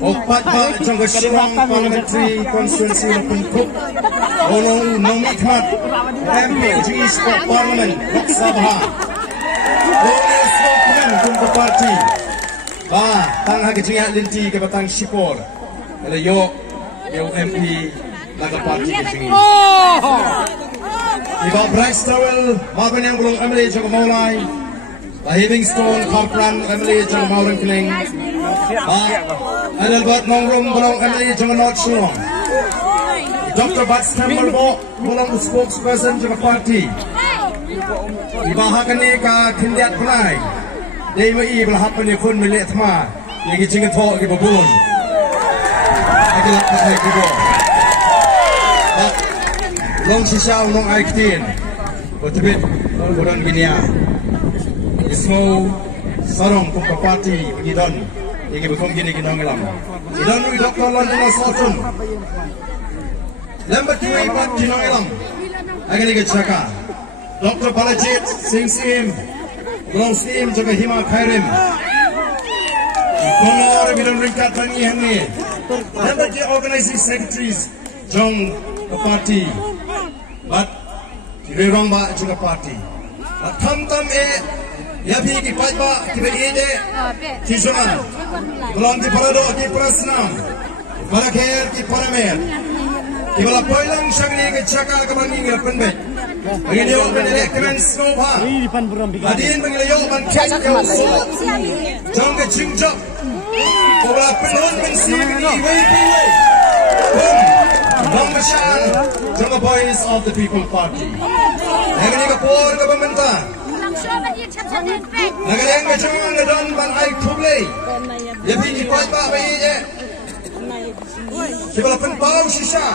Opat ba jangka Shillong Parliamentary Constituency of Kunkuk Olong Nomikmat MP East Parliament Lok Sabha Oleh Spokesman Kunkuk Party Ba Tang Hagajingat Linti ke Batang Shipor Ada Yok MP Laga Party Kejingi Iba Bryce Towel Marvin yang belum MLA Jaga Maulai Livingstone Korpran MLA Jaga Maurang Kening Albert Nongrum belum MLA Jaga North Shillong Dr. Bats Temple belum spokesperson Jaga Party Iba Hakani ka Kindiat Pelai Dia mai berhapan ni kun milik thma Yang jingat ho ke babun Agak pakai kibo Long sisa long aiktin Betul orang ginia Ismo sarong kumpa party Idon Yang betul gini ginong lam Idon ui Dr. London Sultan Lambat kiwi pat ginong lam Agak ni kecaka Dr. Balajit Sing Sim Belum Sim jaga Hima Khairim Gongor bidon ringkat bangi hangi Lambat di organizing secretaries Jong the party But Rirong ba juga party Tam Ya ki pai ba ki be ide ki zaman belum di parado ki prasnam barakher ki paramer ki bala poilang shagri ke chaka ka bangi ngal penbe begini yo benele kren snova adin benele yo ban khen yo so jong ke jingjok ko bala penon men si ni wei Bangmashan jong boys of the people party begini ka por ka bamenta Nagalang ka siya mga nadon ban ay kublay Yabi ipad ba ba iya Kibala penpaw siya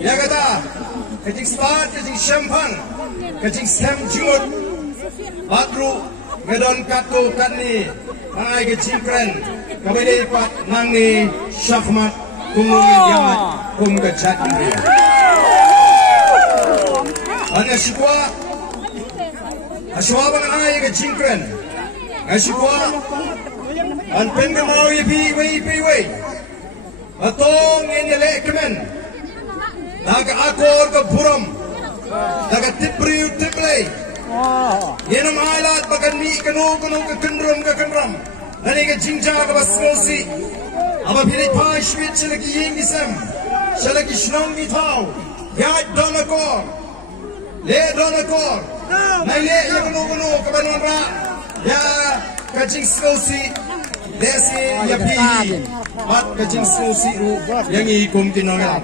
Ya kata Kajing spat, kajing syampang Kajing sem jumut Batru Ngadon kato katni Ay kajing kren Kabili ipat Nangni syakmat Kumungin yamat Kum kajat ini Anya syukwa Aswa bang ay ke jingkren, aswa, an pengamau ye pi, atong ini lekmen, naga akor ke buram, naga tiplay, yenam ailat bagan mi kanu ke kendram, nani ke jingja ke basmosi, apa pilih pai switch lagi yang isem, selagi senang mitau, ya donakor, le donakor. Naile yang kuno kebenaran ra ya kajing skosi desi ya pi mat kajing skosi ru yang ikum tinonga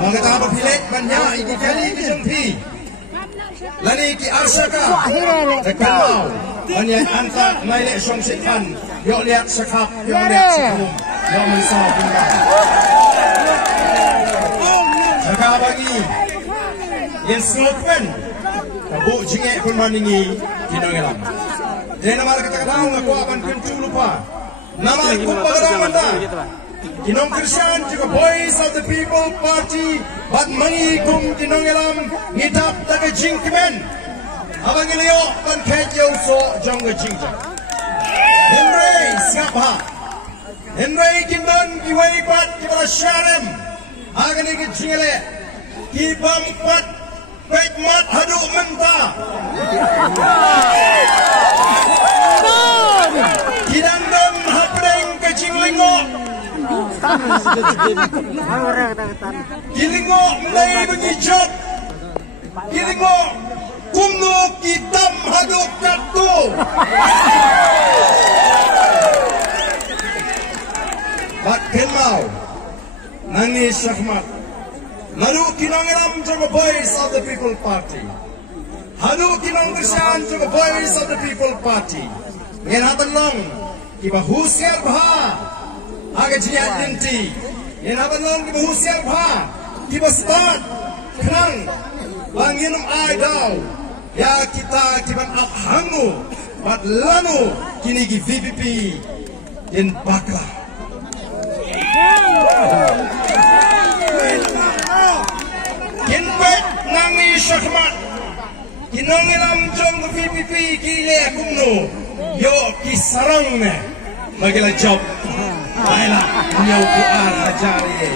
maka ta ba pilek banya iki kali ki jumpi lani ki arsaka tekau banya anta naile somsikan yo lihat sakap yo lihat sakum yo mensa pindah saka bagi yang snokwen Kabuk jingek pun maningi Kinongelam Dia nama kita katakan Aku akan pintu lupa Nama kumpa kadang anda Kinong Krisyan juga Boys of the People Party Bat mangi kum Kinongelam Ngitap taga jingkimen Abang iliyo Ban kaya uso Jangga jingja Henry siapa Henry kindon Kiwai pat Kibara syarem Agan ikut jingele Kibang pat Baik mat haduk mentah Kidandam hapreng kecing lingok Kilingok mulai mengijot Kilingok kumno kitam haduk katu Bat kenau Nangis syahmat Lalu kinangiram jaga Boys of the People Party. Lalu kinanggersan jaga Boys of the People Party. Yenatan long kiba husiar bha aga jiat dinti. Yenatan long kiba husiar bha kiba start kenang banginum ai daw. Ya kita kiban akhangu bat lanu kini ki VPP yen bakla. Kinpet nangi syakmat Kinongilam jom ke VPP Kile kumno Yo kisarang me Magila job Baiklah, beliau puar hajari.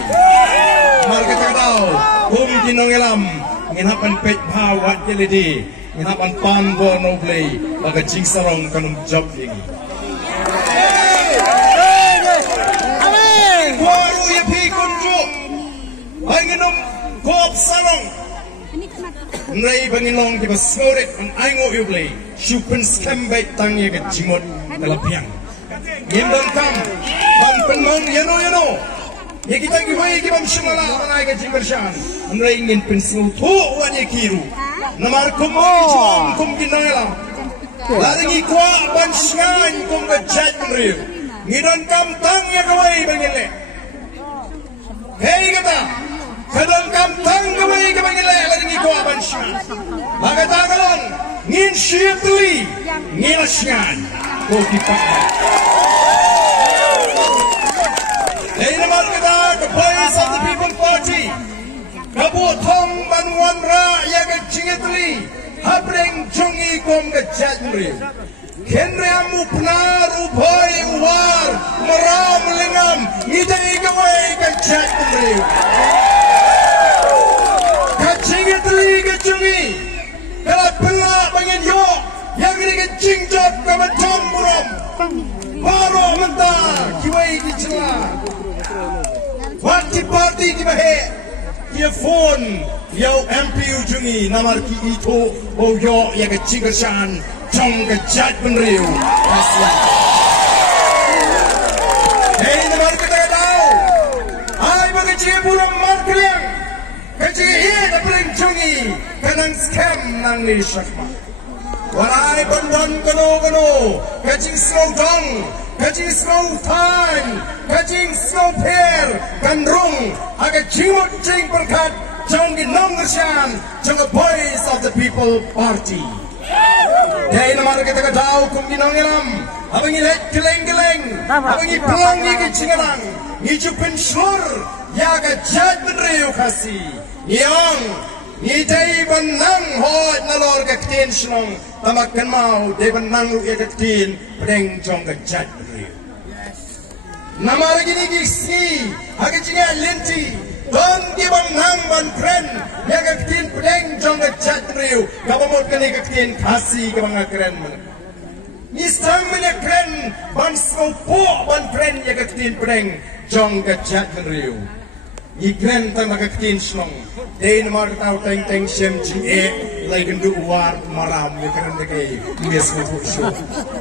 Marga tahu, kinong ilam, nginapan pet bawat jelidi, nginapan pambo noble, baga jing sarong kanong job ini. Waru ya pi kunju, banginong kop sarong. Nrai banginong di basorit ang aingo yuble, syupen skembay tangi ke jimot talapiang. Yendon kam, ban penmong yano. Ya kita giwai gibam shungala manai ke jimbershan. Nrai ingin pensul tu wani kiru. Namar kum ginailam. Lagi kuat ban shngan kum ke jat menriu. Ngidon kam tang ya kawai bangile. Hei kata, kadang kam tang kawai ke bangile lagi kuat ban shngan. Maka tangalan ngin syitli ngin shngan. Ko kipak. Hei namar kata the voice of the People Party. Kabutong banwan ra ya ke jingitli. Habreng jungi kom ke jat menriu. Kenreamu penaru boy uar meram lengam ngidai gawai kacak umriu kacing teli kacungi kalau pelak bangin yo yang ini kacing jok kabacan muram baru mentah kiwai dicelah parti di bahe dia phone yo MP ujungi namar ki itu oh yo yang kacing kersan trong ke jat penriu hei namar kita tahu ai bagi cie buram markliang kaji ia paling jungi kanang scam nang ni syakma walai bandan kano kaji slow down kaji slow time kaji slow pair kanrung aga jimot jing perkat trong di nonggersan trong the voice of the People Party. Dahil naman kita tahu kung ginangilam, abang ilet geleng-geleng, abang ipulang ni cingalang, ngijupin sur, ya kajat menriu kasi, niyang, ngidai benang hot nalor kaktin senong, tamakan mau, day benang lu ya kaktin, pedeng jong kajat menriu. Nama lagi ni gisi, agak cinga lenti, don di benang ban keren, ya kaktin pedeng jong kajat menriu. Kabamot ka ni kaktin kasi ka mga keren mo. Nisang mga keren, ban po ban keren ya kaktin pedeng jong kajat menriu. Ni keren ta mga kaktin senong. Day na mga tao teng siyem ching lay gandu uwar maram ya keren na kay mes mo po siya.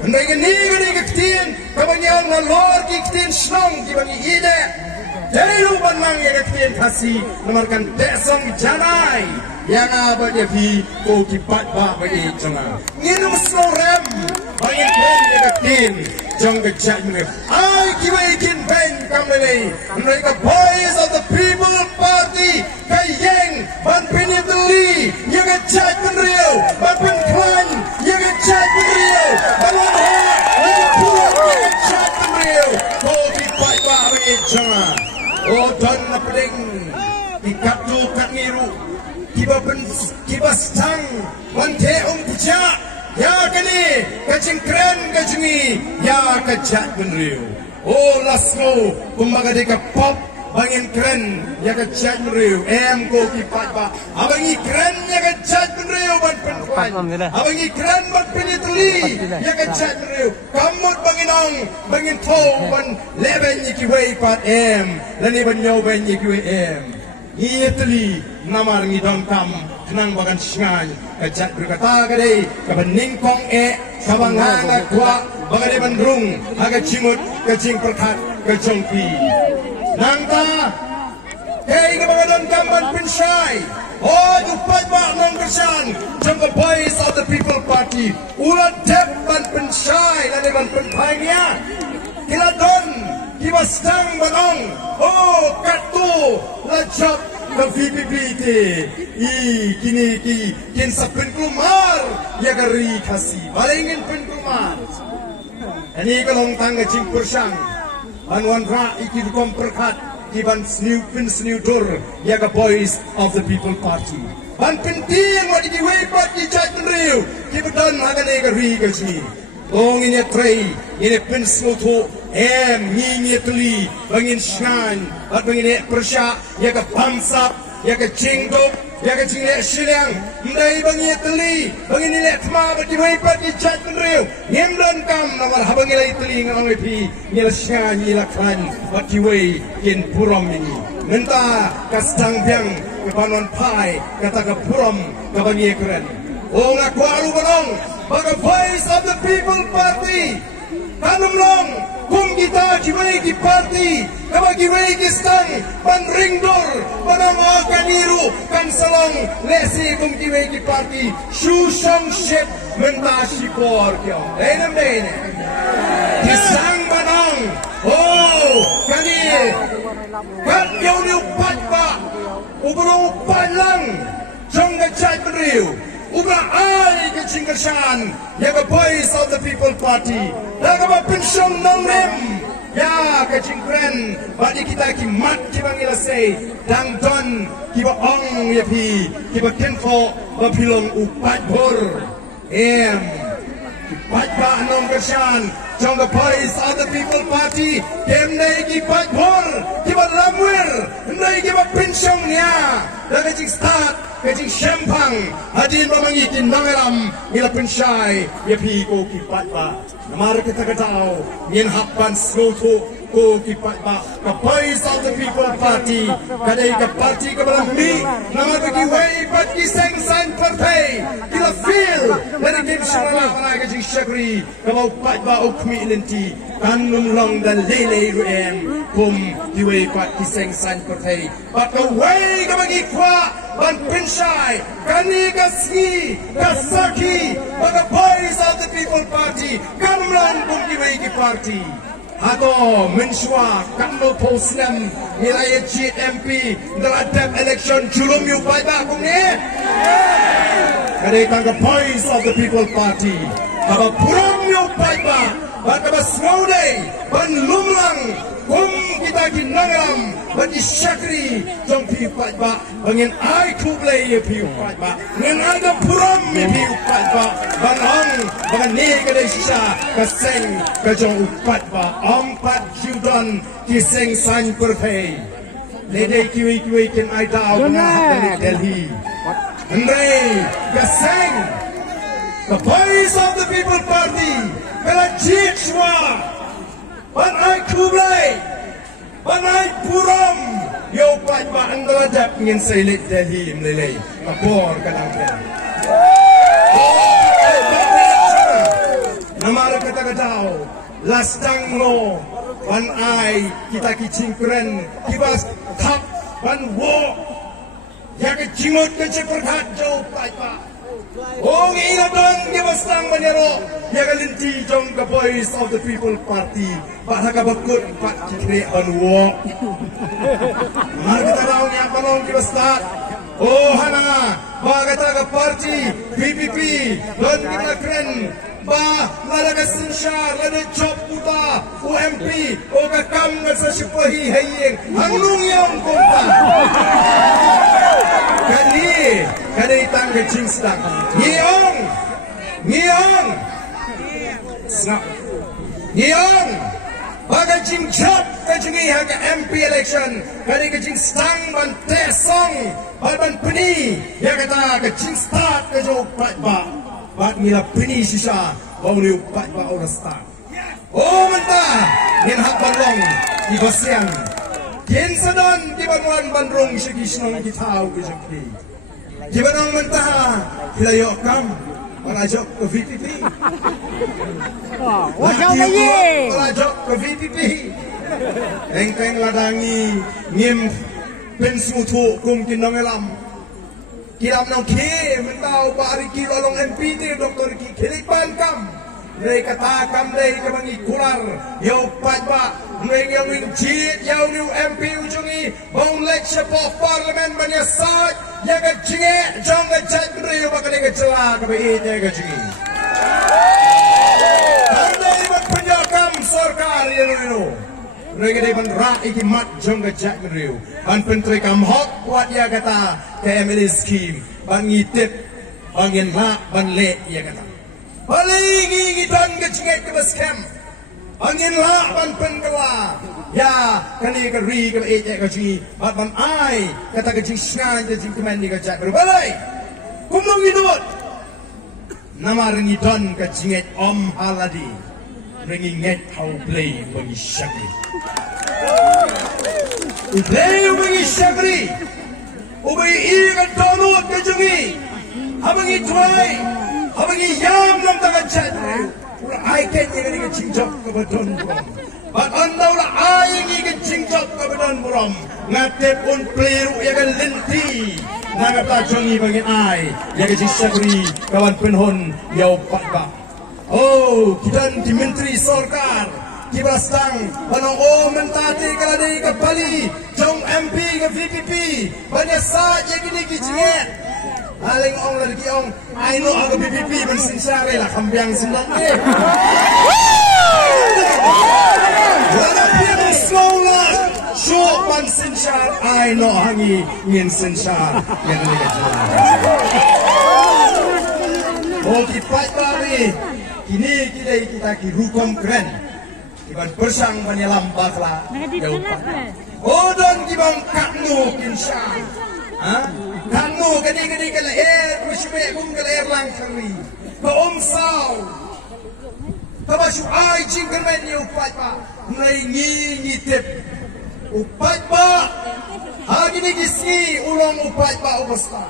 Anday ka ni kaktin, kabanyang na lord kaktin senong, di ba ni ide? Dari luban mang ya kaktin kasi, namarkan desong janay. Yang apa dia pi ko kipat ba bagi jangan nginum slow rem bagi pen ya katin jong kejat ni ai kiwaikin pen kamlei mereka boys of the People Party kayeng ban pinitli ya kejat menriu ban penklan ya kejat menriu ban hot ya pulang ya kejat menriu ko kipat ba bagi jangan oh dan napeding ikatu kat niru kiba stang wante puja ya kani kacing keren kacungi ya kajat menriu oh lasgo kumbaga deka pop bangin keren ya kajat menriu ko kipat ba abangi keren ya kajat menriu ban penkuan abangi keren ban penitli ya kajat menriu kamut banginong bangin tau ban leben yikiwei pat lani ban nyau ban yikiwei iya teli namar ngidong kam kenang bagan singan kajat berkata kadai kabening kong kabanganga kwa bagade bandrung aga cimut kacing perkat kacongpi nangta hei kabangadon kamban pinsai oh dupat ba nong kersan jangka boys of the People Party ulat dep ban pinsai lani ban penpainya kila don kiba stang banong oh katu lajap ke VPPT kini kin sapin kumar ya gari kasi balingin pin kumar ini kalong tangga jingpur sang anwan ra iki kom perkat kiban sniu dur ya ga boys of the People Party ban penting wadi di wepat di jat menriu kibudan haga ne gari kasi ong ini trei ini pin snutu ngi tuli bangin shan at bangin persya ya ke bangsa ya ke jingdok ya ke jingle silang ndai bangin tuli bangin le thma bati wai pati chat reu ngem don kam nawar habang ilai tuli ngang pi ngil shan ngil khan bati wai kin purom ini menta kastang biang ke banon pai kata ke purom ke bangi keren oh ngaku alu banong baga voice of the people party kanum long kum kita jiwai ki party kabagi wai ki stang ban ringdor banama kaniru kan salong lesi kum jiwai ki party shu song ship menta sipor kyo enam dene kisang banong oh kani kan yo ni upat ba ubro palang jong ga chai riu Uga ai ke cingkersan ya ke voice of the people party ya ke pensyong nongem ya ke cingkren badi kita ki mat ki bangila say dang don ki ba ong ya pi ki ba kenfo ba pilong upat bor upat ba nong kersan jong the voice of the people party kem nei ki pat bor ki ba lamwer nei ki ba pensyong nya da ke cing start kajing sempang hadin mamangikin nangaram ngila pensyai ya pi ko kipat ba namar kita katao ngin hakban sloto ko kipat ba ka voice of the people party kadai ka party ka balang mi namar bagi wai pat ki seng san partai kila feel dari kim sharala wala kajing syakri ka mau pat ba ukmi lenti kanum long dan lele ruem kum ki wai pat ki seng san partai ba ka wai ka bagi kwa ban pensyai kani kaski kasaki baga voice of the people party kamlan kum kiwai ki party ato mensua kamno posnam nilai GMP dalam election julum yu pai ba kum ni kadai tangga voice of the people party aba puram yu pai ba baga basngaude ban lumlang kum kita kinangram bagi syakri jong pi pat ba bangin ai kuble ye pi pat ba ngin ada puram ye pi pat ba banong bangan ni kadai sisa kaseng ka jong pat ba pat judon kiseng san perpei lede kiwi kin ai dau na Delhi Andre kaseng the voice of the people party kala jitwa ban ai kuble ban ai puram yo pat ba andra jap ngin sailit Delhi mlelei kapor kadang namara kata katao lastang no ban ai kita kicingkren kibas thap ban wo ya ke jimot ke ceperhat jo pat ba oh ina don kibas tang banero ya ke linti jong the voice of the people party ba ka bakut pat kikre ban wo mar kita raw nya balong kibas tat oh hana ba kata ka party PPP don kita kren ba lalaga sinsyar lada job puta UMP o kakam nga sa sipahi hayeng hanglung yang kumpa kani tangga jingstak ngiyong snap ngiyong baga jing job kajingi haga MP election kani kajing stang ban tesong ban peni ya kata kajing start kajo ba bat ngila pini sisa bau liu bat ba ora start oh mentah ngin hak banlong di basiang kin sadon di banwan bandrong sigi snong ki tau ki jeki di banong mentah hilayo kam malajok ke VPP wasau lagi malajok ke VPP engkeng ladangi ngim pensutu kum kinongelam kiram nong ke mentau bari ki lolong MP ni doktor ki kilipan kam nei kata kam nei kamangi kular yo pat ba nei yang wing jit yo new MP ujungi bong lek sepo parlimen banya sat ya ga jinge jong ga jat ri yo bakal ga celah ka be ite ga jingi andai ban penyakam sarkar yo no Mereka dapat rak iki mat jong gajak meriu. Ban penteri kam hok kuat ya kata KML scheme. Ban ngitip, bangin mak, ban lek ya kata. Paling ngidan gajinget ke baskem. Angin lah ban penkela. Ya, kani keri ke ejek kaji, ban ai kata kaji sengai kaji kemen ni kajak berbalai. Kumnong idut. Nama ringi don kajinget Om Haladi. Ringi nget how play bagi syakri. Play bagi syakri. Ubai ikan donut kajungi. Abangi tuai. Abangi yam nam tangan chat. Ai kenye ni kajingjok kebetulan buram. Bat andau la ai ni kajingjok kebetulan buram. Ngatep pun pleru ya kan lenti. Nangata jongi bagi ai. Ya kajing syakri kawan penhon yau patba. Oh, kita di Menteri Sorkar, kita stang, panong o mentati kaladi ke Bali, jong MP ke VPP, banyak saja gini kicinget. Aling ong lagi ong, I know ang VPP bensinsari lah kambiang sindang ni. Wala piang slow short bensinsar, I know hangi ngin sinsar yang ni kajian. Oh, kipat bari. Kini kita hukum keren, kita bersang menyelam bakla jauh. Oh don kibang kaknu kinsha, kaknu kini kalau bersih kum kalau langkari, keomsau, kabasyu ai cingkan meni upat pa, mulai ngitip upat pa, hari ni kisi ulang upat pa ubasta.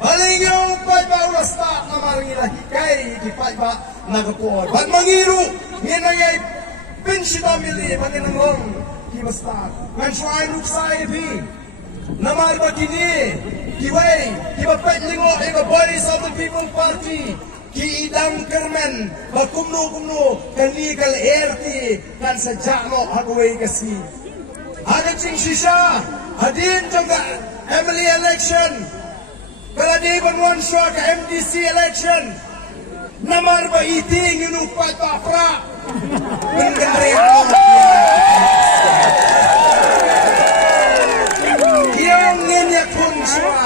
Aling yung upat pa ubasta, namaringi lagi kay upat pa. Nagapuan. Ba't mangiru? Ngayon na yay pinsita mili. Ba't nang kibasta. Ngan suay luksay bi. Namar ba kini? Kiway. Kibapet lingo. Ika Voice of the People Party. Kiidang kermen. Bakumno. Kanikal erti. Kan sa jano hagaway kasi. Agad sing sisa. Hadin jangga Emily election. Kaladi banwan siya ka MDC election. Namar ba iting inupat pa pra? Benggari awak yang ngenya kunswa.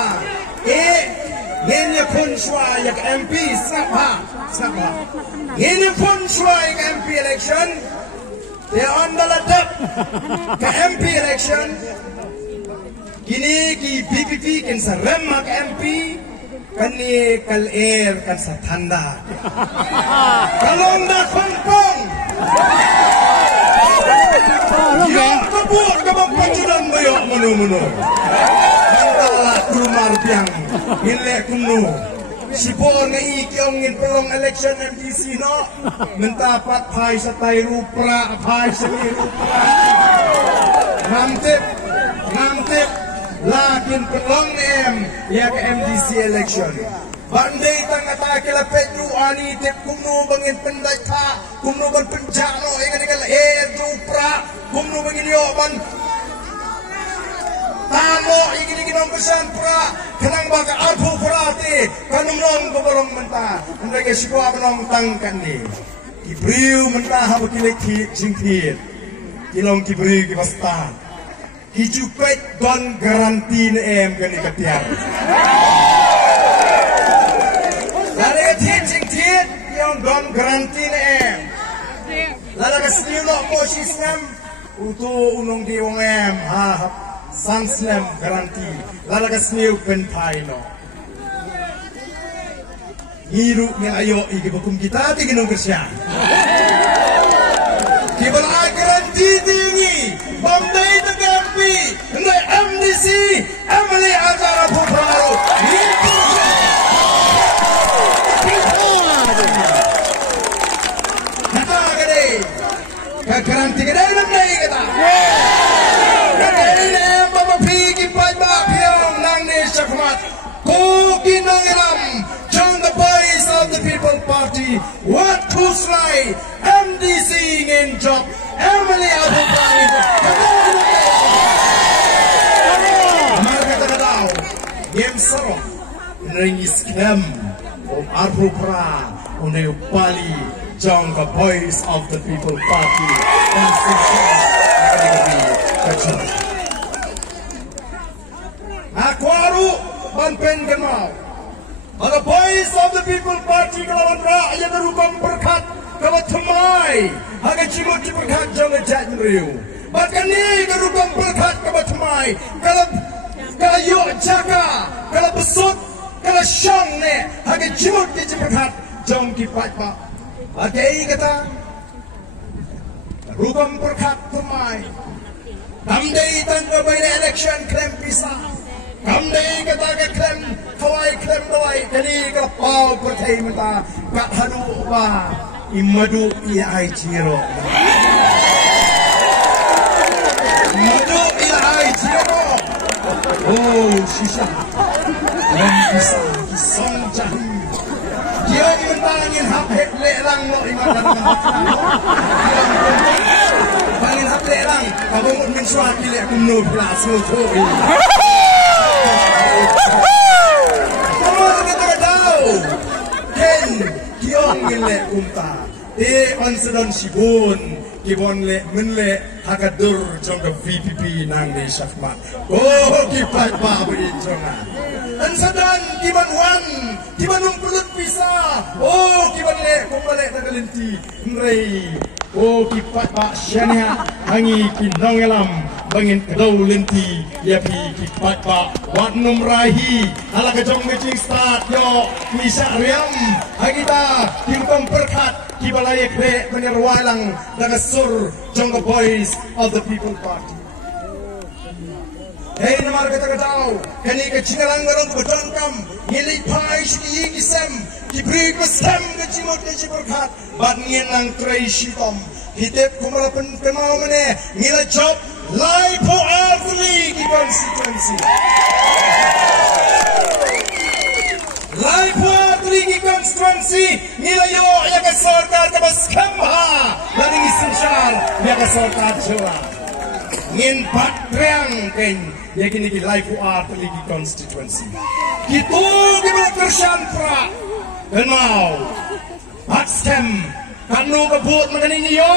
Ngenya kunswa yak MP sapa. Ngenya kunswa yak MP election. Dia andaladap ke MP election. Kini ki BPP kin sarem mak MP. Kani kal air kan sa tanda. Kalong da kongkong. Ya kabur kabang panjudan mo yo munu. Kala kumar piang ngile kumno. Sipor nga ikyong ngin pelong election MDC no. Mentapat phai sa tayo pra phai sa rupra. Ngamtip lakin pelong em ya ke MDC election. Bandai tang atake la petru ani tip kumno bangin pendai ka kumno ban penjano ingat kala rupra kumno bangin yo ban tamo ingin nong pesan pra kenang baka arpu prati kanum nong gobolong menta andai ke sikwa menong tangkan ni kibriu menta habu kilek singkir kilong kibriu kibasta hijupet don garanti ne em kani ketiar lare singkir yang don garanti ne em lare kesniuno posisnem utu unong di wong em ha Sanslam garanti lalaga snew penpaino hiru ni ayo igibukum kita tiginong kesya kibal ay garanti tingi Bombay na gampi ngay MDC Emily Azara Pupraro nakagade kagaranti ka dahil namnay kita the Voice of the People Party, what to slide, MDC in job, Emily Abubani. Marga Tagadaw, Game Saro, Ringis Kem, Arpupra, Uneupali, John the Voice of the People Party, Akwaru, Banpen Ganau. The Voice of the People Party kalawan rakyat rukang berkat kawat temai haga cimut ciperkat jong ejat meriu. Bahkan ni gerukam perkat kebatamai, kalau yuk jaga, kalau besut, kalau syang ne, haga cimut ciperkat jong kipat pak. Agai kata, gerukam perkat tamai. Kamdai tangga bayar election klaim pisah. Kamdai kata ke klaim kawai, kini kapau pertai mata kat hadu ba imadu ai ciro. Imadu ai ciro. Oh sisa. Klaim pisah kisong jahi. Dia mentangin hak het lelang lo imadan. Bangin hak lelang, abang min suat kile kumno plus no thoi. Ken kiong ngile kumta onsedon sibun kibon le menle hakadur jong the VPP nang de syafmat kipat pa beri jonga onsedon kiban wan kiban umpulut pisa kiban le kumbale tagalenti nrei kipat pa syania hangi kinong elam bangin kedau lenti ya pi kipat pa wat numrahi ala kejong mecing start yo misa riam agita kimkom perkat kibalaya kre menerwalang nagasur jong the voice of the people party. Hey namar kata katau kani kecinalang garang betongkam ngili pai shiki kisem kibri kesem kecimot keci perkat bat ngenang krei shitom hitep kumalapan kemau mene ngila job Lai po Arthuri ki constituency. Lai po Arthuri ki constituency nilayo ya ka sarkar ka bas khamha laning isinsyal ya ka sarkar jwa. Ngin patreang ken ya kini ki Lai po Arthuri ki constituency. Kitu ki berkersan pra kenau. Patskem kanu kebut mengenai niyo.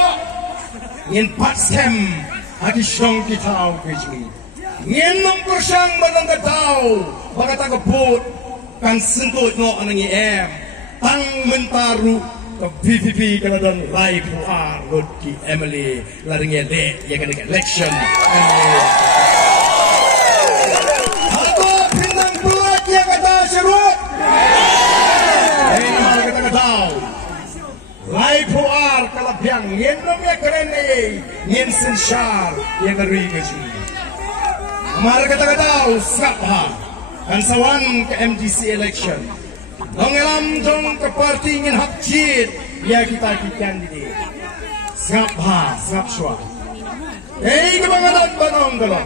Ngin patskem Adi syong kitau kejui. Ngenong persyang badang ketau. Baka tak kebut. Kan sentut no anangi Tang mentaru ke VVP kena don Lai Puar Lod ki Emily. Laringnya le. Ya kena election. Hato pindang pelat ya kata syarut. Nama kata ketau. Lai Puar kalabiang ngenong ya keren ngen sensyar ya ngeri keju. Amar kata-kata usapha kan sawan ke MDC election. Nongelam jong ke parti ngin hapjit ya kita candidate. Sapha sapswa. Kebanganan banong galong.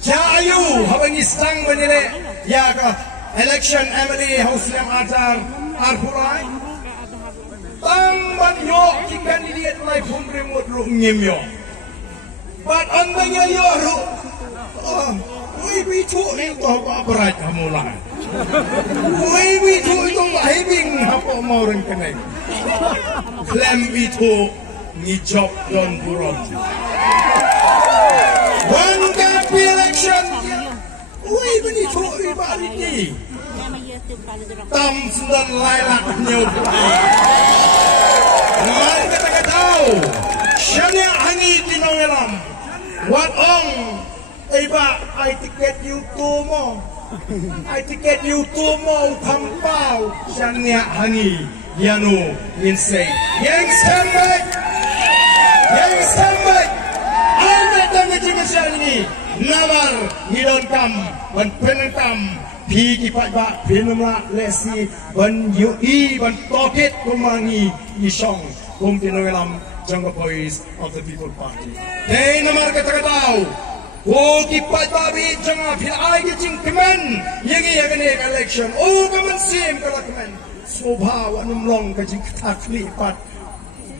Jayu habang istang menile ya ke election Emily Hausliam Atar Arpurai. Tang banyo ki kandidat Lai Pun remote ru ngimyo. Bat andanya yo ru. Ui bitu ni to apa berat kamu lah. Ui bitu itu mahibing apa mau orang kenai. Klaim itu ngijok don buron. One gap election. Ui begitu ribari ni. Tam sundan lailak nyut. Namar kata-katau syanya hangi tinongelam wat ong iba ay tiket YouTube mo upampaw syanya hangi yanu minsay yang standby ay datang ke jika ini namar ngidon kam ban penentam Pigi patba pinumla lesi ban yui ban toket kumangi isong kum tinoelam jangga boys of the people party. Day namar kata-katau Woki patba bi jangga pil ay gijing kemen yangi yagane election. Kaman sim kala kemen sobha wanum long kajing takli pat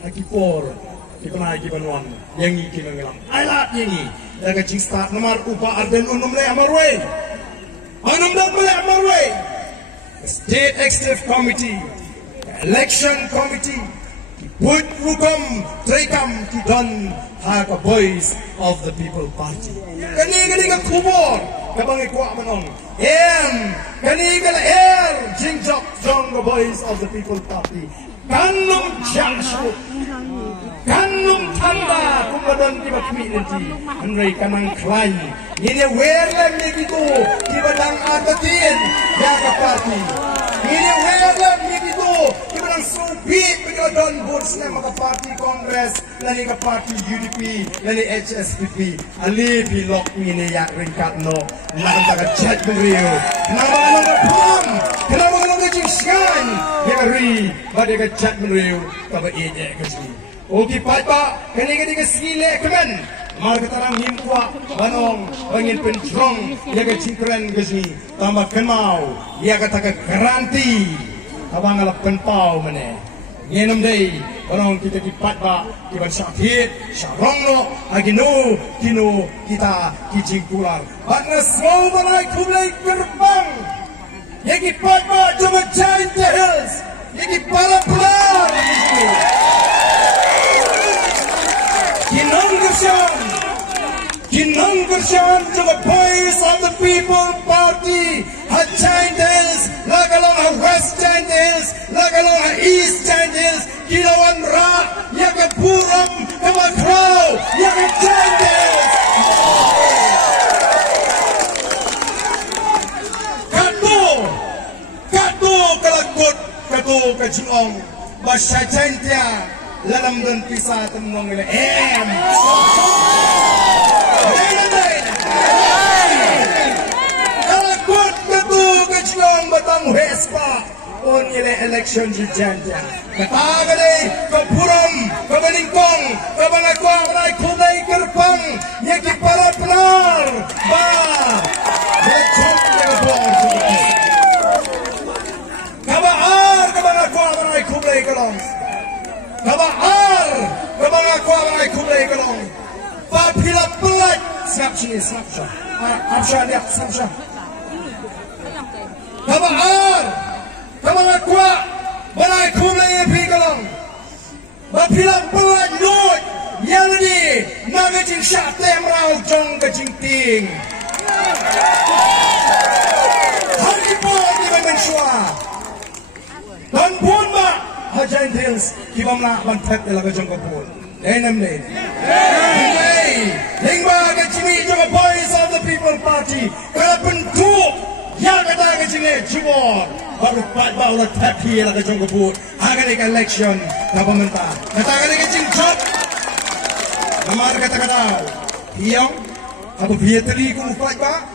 lagi por kipanay kipanwan yangi kinoelam. Aylat yangi daga jing start namar upa arden unum le amarwe. The State Executive Committee, the Election Committee, the Put Rukum, Trekam, the Don, Haka Boys of the People Party. Kani ka kubor, kabang ikwa manong. Kani ka Jingjok, Jonga Boys of the People Party. Kanong Jashu. kanum tanda kumadon di bakmi nanti mereka mengklaim ini werlem begitu di badang atatin jaga parti ini werlem begitu di badang subit penyodon bursnya maka parti kongres dan ke parti UDP dan HSPP ali bilok ini yang ringkat no nak tak chat beriu kenapa ngajing sian ya ri pada ke chat beriu kaba ide kasi Oki papa kini kesile kemen mal ketarang himwa banong bangin penjrong ya ke cingkren kesini tambah kenau ya kata ke garanti abang alap penpau mene ngenom dei banong kita di papa di ban syahid syarongno agino kino kita kijing kular batna small balai kulai gerbang ya ki papa coba giant hills ya ki para pular Kinonggershan to the voice of the people party. Hat Giant Hills, lagalong ha West Giant Hills, lagalong ha East Giant Hills. Kinawan ra, yaga Puram, kama Crow, yaga Giant Hills. Kato kalagkot, kato kajingong, basya Giant ya. Lalam dan pisah temong nila kalakot katu kajlong batang Hespa on nila election di Janja katagalay kapuram kabalingkong kabangagwa malay kulay kerpang yaki para penar ba becok kabaar kabangagwa malay kulay kalong kabaar kabangagwa malay kulay kalong papilat pelat siap sini siap siap absya lihat siap siap kabaar kabangagwa malay kulay pikalong papilat pelat nyut yang ini nagajing syatem rau jong gajing ting hari pun di Malaysia dan pun mak Giant Hills kibam na bantat ilaga jong kapul enam day lingba gajimi jong voice of the people party kala bentuk yang kata gajine jibor baru baru tapi ilaga jong kapul agak election na pemerintah kata gajing job namar kata iyong apa biateli kung fight ba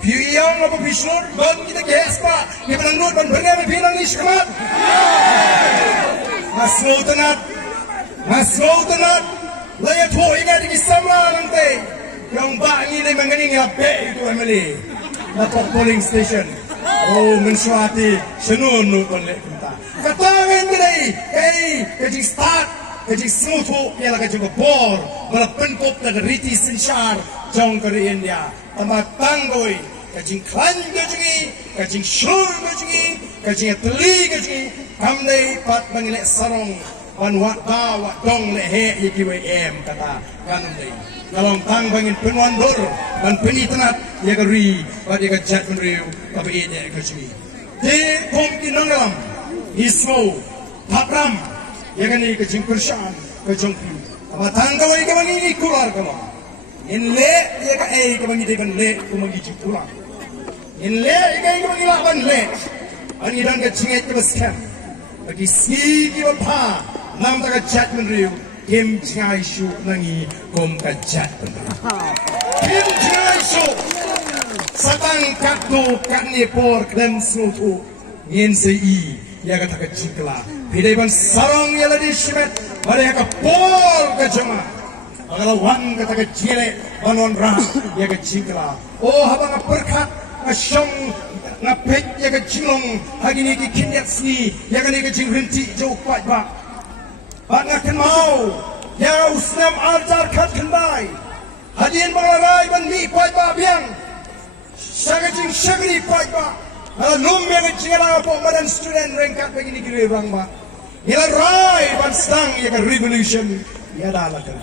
iyong apa bisur bang kita gas pa kita nang ban bangga bilang ni semat maslo tenat layat ho ingat di samra nanti yang bangi ni mengening ape itu emeli dapat polling station oh mensuati senun nukon le kita katangan gini kaji start kaji semutu yang lagi juga bor malah pentup dan riti sensar jong kari India tambah tanggoi kaji klan kaji kaji syur kaji teli kaji kamlay pat mangilek sarong panwat dawat dong lehe YKWM kata kamlay kalong tang bangin penwandur dan penitenat ya kari pada kejat menriu tapi ide kaji di kongki nangam ismo tapram ya kan ni kejing persyan kejongpi apa tanggawai ka mangini kular kama inle ya ka ka mangi ban le ku mangi kular inle ka mangilaban le ani dan kejinget ke beskan bagi si ki pa nam ta kejat menriu kim chai shu nangi kom kejat kim chai shu satang kakdo kakni por klem snutu ngin sei ya kata kejikla pidai ban sarong ya ladi shimet mereka por kejama kalau wan kata kejile banon rah ya kejikla oh habang perkat asyong ngapet ya kejilong hari ni kikinyat sni ya kan kejing henti jauh pat ba nak mau ya usnam ajar kat kendai hadian balarai ban mi pat ba biang sagajing sagri pat ba Alum yang kecil apa madan student rengkat begini kiri orang mak. Ila rai ban stang ya ke revolution ya dah lah kan.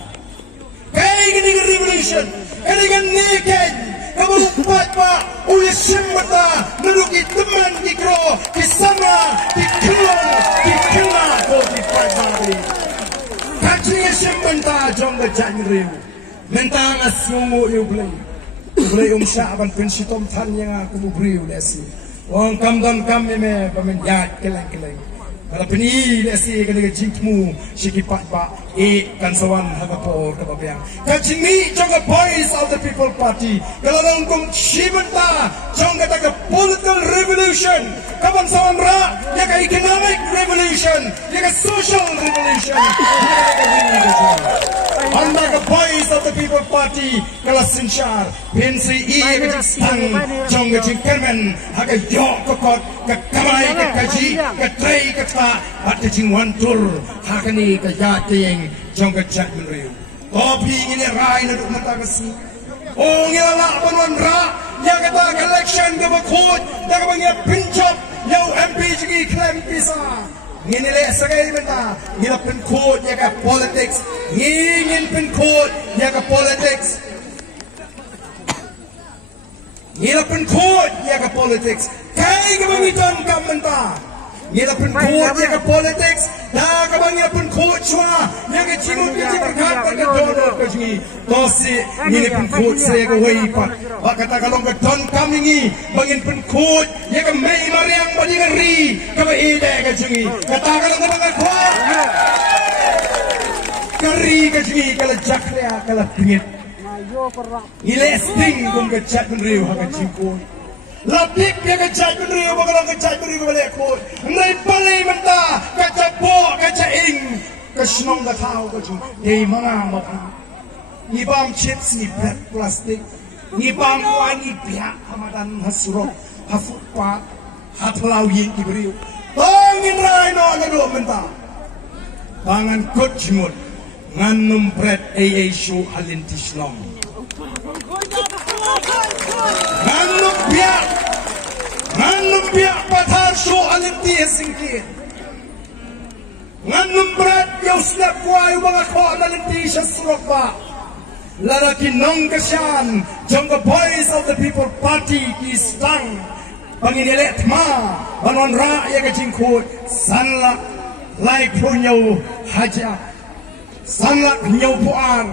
Kay gini ke revolution, kay gini kan. Kamu lupa pak, uya simbata, menuki teman di kro, di sana, di kelong, di kena, di pagi. Kacinya riu mentang asungu yu boleh syaban pensitom tan yang aku beriu lesi wong kam don kam me pamenjat keleng kalau peni lesi kena jingmu sikipat ba kan sawan hagapor kababyang kajingi jonga boys of the people party kalau nongkong shimenta jonga taga political revolution kaban sawan ra ya ka economic revolution ya ka social revolution anda ka boys of the people party kalau sinchar pensi i ka stang jonga jingkermen haga yok kokot ka kamai ka kaji ka trai ka ta at jing wantur hakani ka yating jonga chat menriu kopi ini rai na duk mata kasi oh ngila panwan ra ya kata election ke bakut da ka bangya pinchop yo MP jigi claim pisa ngini le sagai menta ngila pinkot ya ka politics ngin pinkot ya ka politics ngila pinkot ya ka politics kai ka bangiton ka menta ngila pinkot ya ka politics da ka bangya pinkot chwa ya ka chimut ka chikat ka donor ka jingi tosi ngila pinkot se ka wei pat bakata kalong ka don kamingi bangin pinkot ya ka mai mariang badi ngari ka ba ide ka jingi kata kalong ka bangka kwa kari ka jingi kala jakria kala pingit ngila sting kum ka chat menriu ha ka jingkon lapik dia kecak beri, bagaimana kecak beri balik kot. Nai balai mentah, kecak bo, kecak ing, kesenong ketau kecung. Di mana makan? Ni bam chips ni black plastik, ni bam wani pihak hamadan hasurok, hafukpa, hatlau yin diberi. Tangin rai no ngadu mentah. Tangan kot jimut, nganum bread show halintis long. Nganum biak patar show alinti singkit. Nganum berat yang snap kuai mga ko alinti siya surokba. Lalaki nong kasyan, jangka boys of the people party kistang. Panginilit ma, banon ra ya kajingkut, sanlak lai punyaw haja. Sanlak nyaw puar.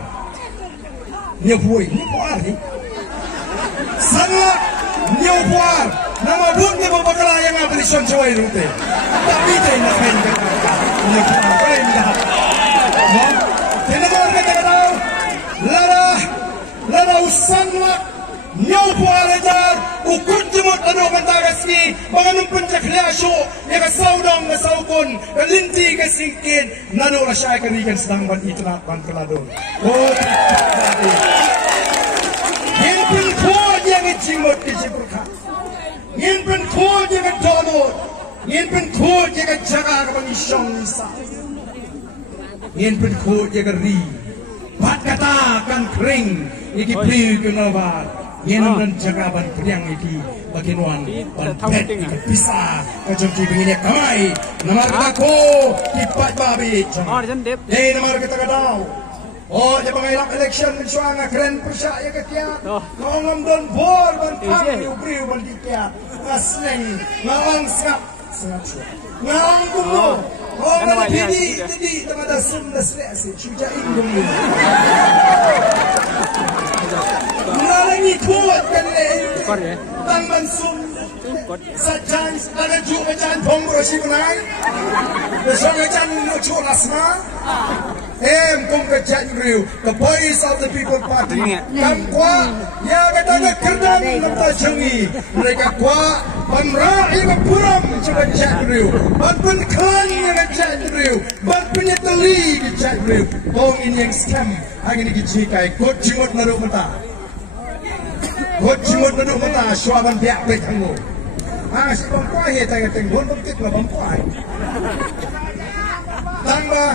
Nyaw puar ni. Sanlak nyaw puar. Nama buatnya babakala yang abli son cewek rute. Tapi dia nak main kata. Nak main dah. Mau? Tidak mau kita tahu. Lala usanwa. Nyau pualajar. Ukun jemut anu mentagasi. Banganum pencak liasyo. Ya kesaudang kesaukun. Kelinti kesingkin. Nanu rasyai kerikan sedang ban itnat ban keladun. Oh tidak. Yang pun kuat yang jimut kecipurkan. Ngin pen kod yang donor, ngin pen kod yang jaga kapang isyong isa, ngin pen kod yang ri, bat kata kan kering, iki priu kenabar, ngin pen jaga ban priang iki bagian ban pet iki bisa, kacung ti begini kamai, namar kita ko kipat babi, namar kita kadau. Oh, dia mengayak election mensuanga keren persyak ya ketia. Ngomong don bor ban kami ubriu ban dikia. Ngaseng, ngawang sap. Ngawang kumu. Oh, mana pidi teman dah sum dah selesai. Cuca ingum ni. Nalangi kuat kan le. Tang ban sum. Sajan ada ju macam pongro si menang. Besok macam lucu lasma. Kung kecak riu, the boys of the people party. Kam kuat, ya katanya kerdang kata jengi. Mereka kuat, panra yang puram coba kecak riu, ban klan yang kecak riu, ban penyeteli kecak riu. Kong ini yang scam, angin dikijikai. Kot jimut naduk mata, kot jimut naduk mata. Suaban biak pekangmu. Si bangkuai ya tanya tenggol bentuk lah bangkuai. Tambah.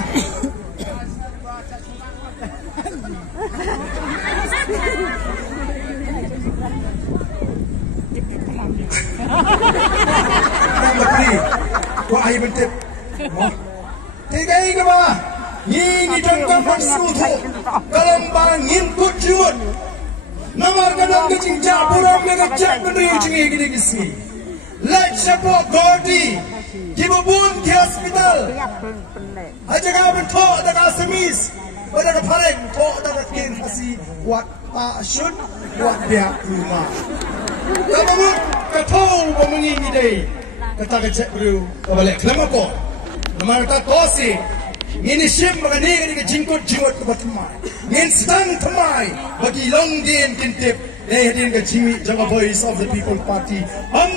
Kau air bentuk. Tiga ini apa? Ini jangka bersuatu. Kalau bangin kujut, nomor kadang kecing jaburam dengan cak beri ujungnya gini gisi. Let's support Gordy. Kibubun ke hospital. Aja kau bentuk dekat semis. pada paling kok dapat kin kasi wat tak shoot wat biak rumah. Kamu ketau pemengi deh kata kecek bro balik kelama kok. Nama kata tosi ini sim bagani ini jingkut ke batemai. Ini sedang temai bagi longgin kintip. They hadin ke Jimmy Janga Voice of the People Party.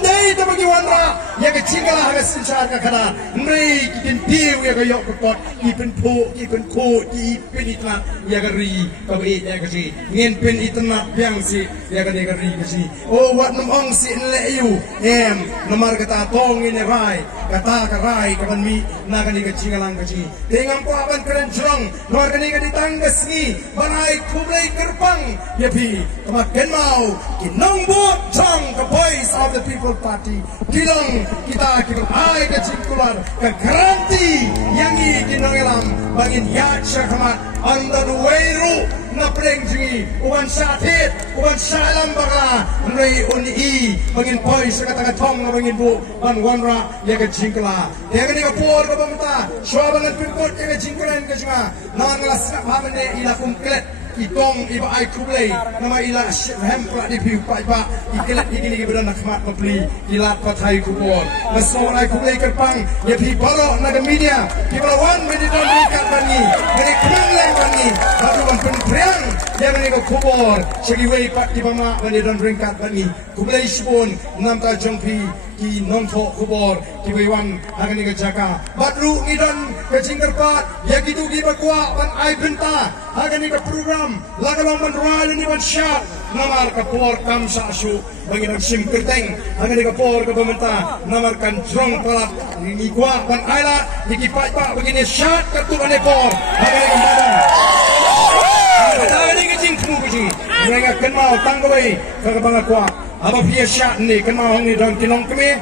Day to bagi wanra ya ke cingala ha sinchar ka kana. Mrei kitin tiu ya ke yok kot ipin po ipin ko ipin itna ya ke ri ka be ya ke si. Ngin pin itna piang si ya ke ri ke si. Oh wat nam ong si le yu em namar kata tong ini rai kata ka rai ka ban mi na ka ni ke cingalang ke si. Tengam ko aban keren jrong nor ka ni ke ditanggas ni banai kublai kerpang ya pi kemaken Kinong buat jang ke Voice of the People Party. Kinong kita ay ke cingkular ke garanti yang i kinong elam bangin yat syakamat anda duweru na prengji uban satit uban salam bakla nrei uni bangin Voice kata tong na bangin bu ban wanra ya ke cingkula ya ke ni por ke pemta swabangan pirkot ya ke cingkulan ke singa na ngalas na pamene ila kumklet itong iba ay kublay nama ila hempra di piu pa iba ikilat igini giberan nakmat mapli ilat patay kubor masawal ay kublay kerpang ya pi balo naga media pi balawan media don ringkat bani meni kumanglang bani baru ban penpriang ya meni ko kubor segi way pat di bama media don ringkat bani kublay sipun nam ta jongpi ki nongfo kubor ki baywan agani ke jaka badru ngidon ke jingkerpat ya gitu gi bakwa ban ai benta agani ke program lagalong ban royal ni ban syat namar ke por kam sa asu bagi nang sim kerteng agani ke por ke pemerintah namar kan jrong palap ni kwa ban aila dikipai pak begini syat ke tu ban por agani ke badan agani ke jingku buji mereka kenal tanggawai ke bangakwa apa pia syat ni kenal hang ni don kilong kemi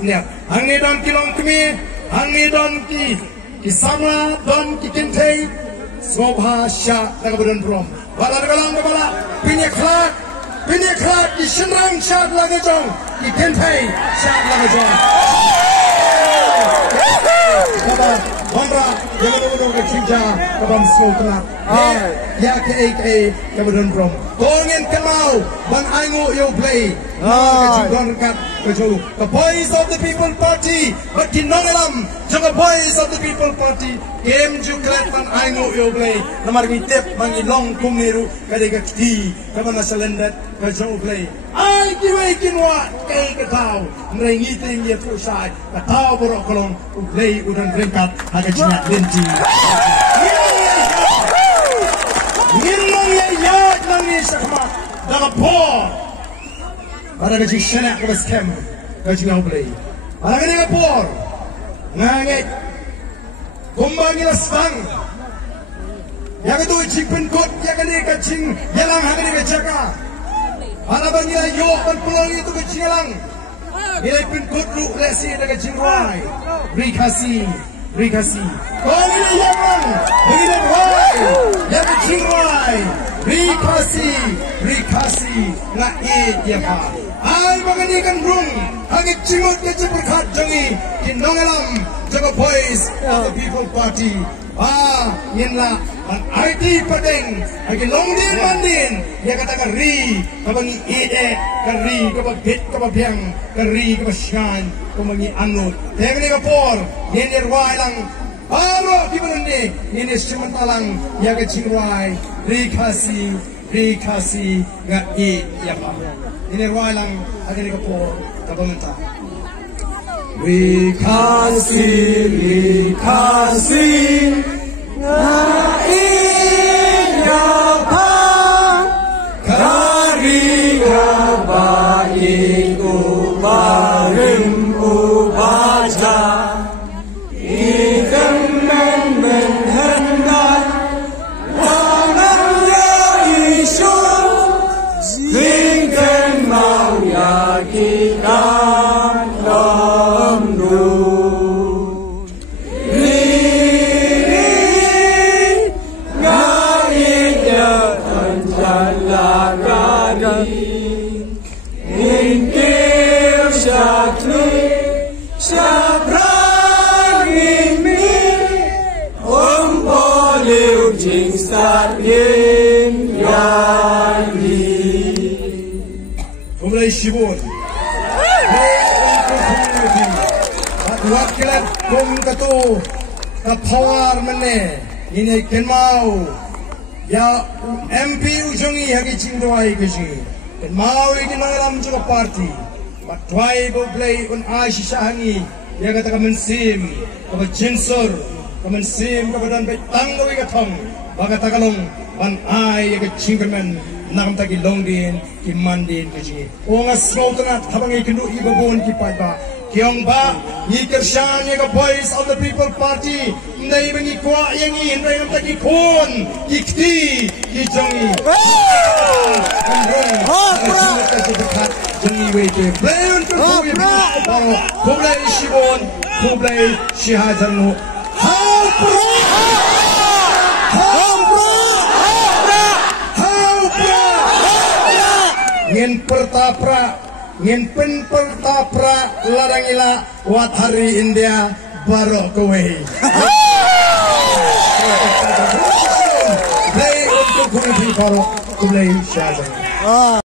ni hang ni don kilong kemi hang ni don ki sama don ki kintei sobha syat daga badan brom bala dalam bala pinya khat ki senrang syat laga jong ki kintei syat laga jong baba Bandra jangan dulu ke cinta kabam sultan ya ke badan brom Tongin kenal bang aingu you play the Voice of the People Party but kinongalam the Voice of the People Party game juklet bang aingu you play namar ngitip bang ilong kumiru kadega ti kabana salendat ka jong play ai kiwai kinwa kay katao nrai ngiting ye pusai katao borok kolong play udan ringkat aga jingat lenti Ngilong ya nang ni sakmat daga por para gaji senak ke scam gaji ngoblay para gaji por ngangit kumbang ila stang ya itu cipin kot ya gani kacing yalang hagani kacaka para bang ila yo ban pulang itu kacing yalang ila pin kot lu lesi daga jingwai Rikasi kau ini yaman begini wai ya kecingwai Rikasi nak dia pa ai bagani kan rung agak cimut ke berkat jangi kinongalam jaga Voice of the People Party yinla an IT padeng agi longdin mandin ya katakan ri kabangi ide kan ri kababit kababyang kan ri kabasyan kumangi anut tengni kapor yenir wailang aro kibanende ini semantalang ya kecingwai Rikasi nga ya pa ini wailang agi kapor kabamenta Rikasi ya pa kari ba iku barim ubaja ikan menhendak wanang ya isu singkan mau yakikan lamdu Jing Ustaz Yin Yani. Kumulay Shibon. Wakilan kum katu kapawar mene ini kenmau ya MP ujongi hagi cingdoai keji kenmau ini nangalam juga parti matwai boblay un Aisyah hangi ya kata kemensim kepada jinsur kemensim kepada betang gawi katong baga tagalong man ai ya kecingkemen nakam tagi longdin kimandin keji ongas ngotna tabangi kendu ibabon kipaiba Kiong ba, ni Kershan yang Voice of the People Party, nai bani kuah yang ini, nai nampak kipun, kikti, kijongi. Jongi wete, play untuk kubi, baru kublai Shibon, kublai Shihazanu. Ngin pertapra. Ngin pen pertapra larangila wat hari India baru kowe. Play untuk kubi baru kublai Shihazanu.